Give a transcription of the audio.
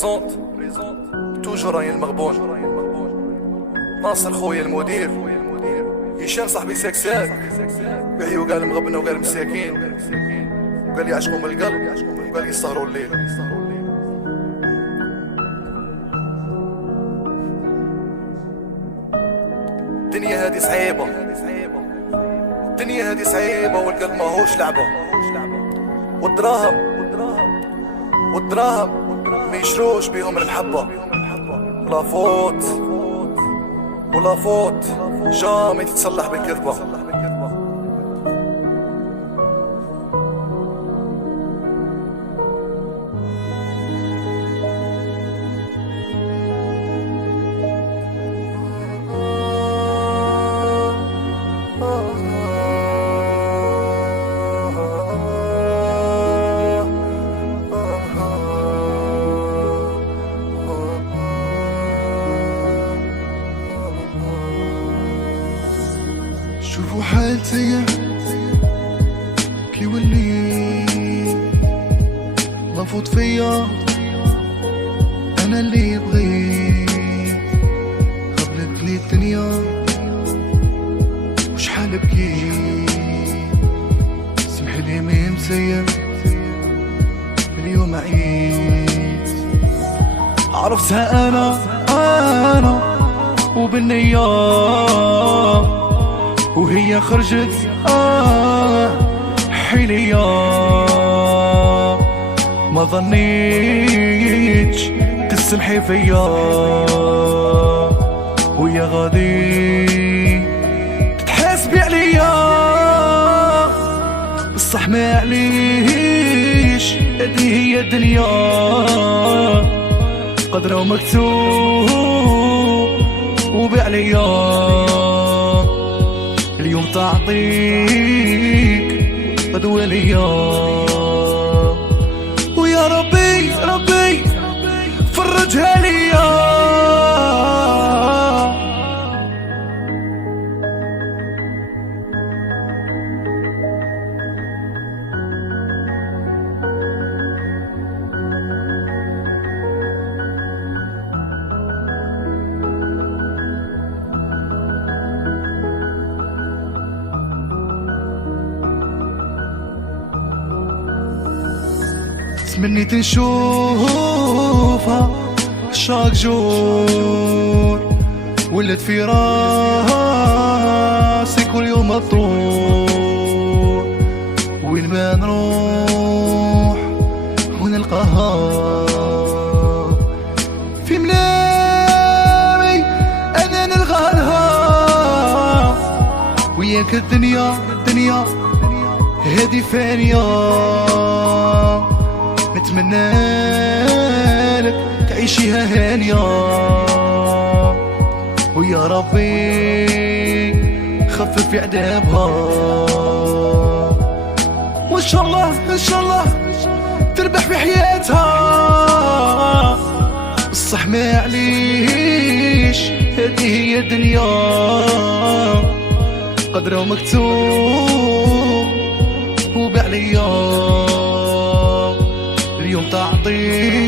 بريزونت توجور راني المغبون. ناصر خويا المدير، هشام صاحبي ساكساك، بحيو قال مغبنا وقال مساكين، وقال لي عشقوا من القلب وقال لي سهروا الليل. الدنيا هادي صعيبة، الدنيا هادي صعيبة، والقلب ماهوش لعبة، والدراهم ما يشروش بيهم المحبة. ولا فوت جامي تتصلح بالكذبة. شوفوا حالتي كي ولي لفوت فيا انا اللي بغيت، خبلت لي الدنيا وشحال بكيت، سمحي لي مي مسير اليوم عييت، عرفتها انا وبالنية، وهي خرجت حيلية، ما ظنيتش تسمحي فيا، ويا غادي تتحاسبي عليا، بصح ما عليش هادي هي الدنيا، قدر ومكتوب وبعليا، اليوم تعطيك غدوة ليا، ويا ربي فرجها ليا. تمنيت نشوفها شاك جور، ولات في راسي كل يوم الطور، وين ما نروح ونلقاها في منامي انا نلقاها، وياك الدنيا هادي فانية، نتمنى لك تعيشيها هانية، ويا ربي خفف عذابها، وان شاء الله تربح في حياتها، بصح ما عليش هذه هي الدنيا، قدر ومكتوب وبعليا، اليوم تعطيك